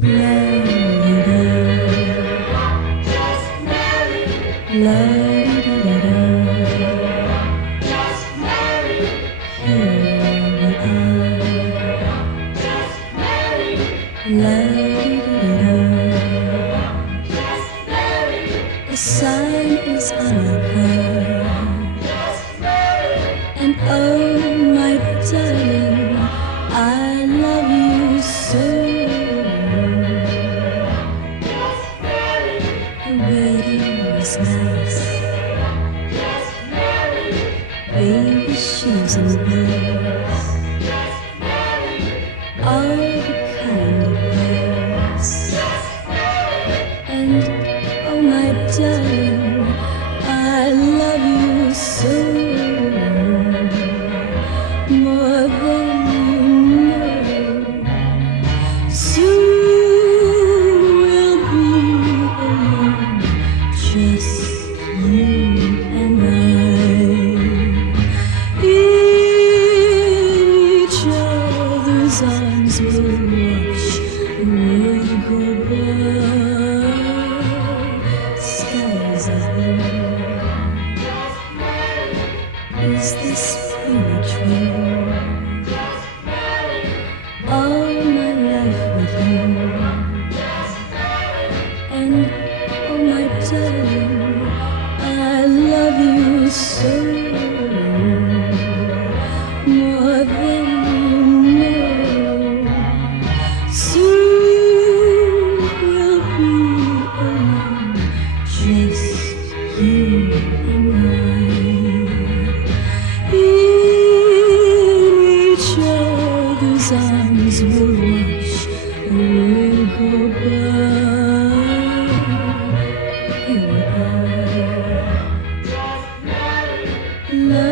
The sun is on her, and oh my darling, I love you so. The wedding was nice, baby shoes and bells, all the kind of bells. And oh my darling, I love you so, more than you know. Soon we'll be alone, just you and I. In each other's arms we'll watch the world go by. Skies are blue. Is this premature? All my life with you, and oh my darling, I love you so, more than you know. Soon we'll be alone, just you and I. In each other's arms we'll watch the world go by. Here we are, love.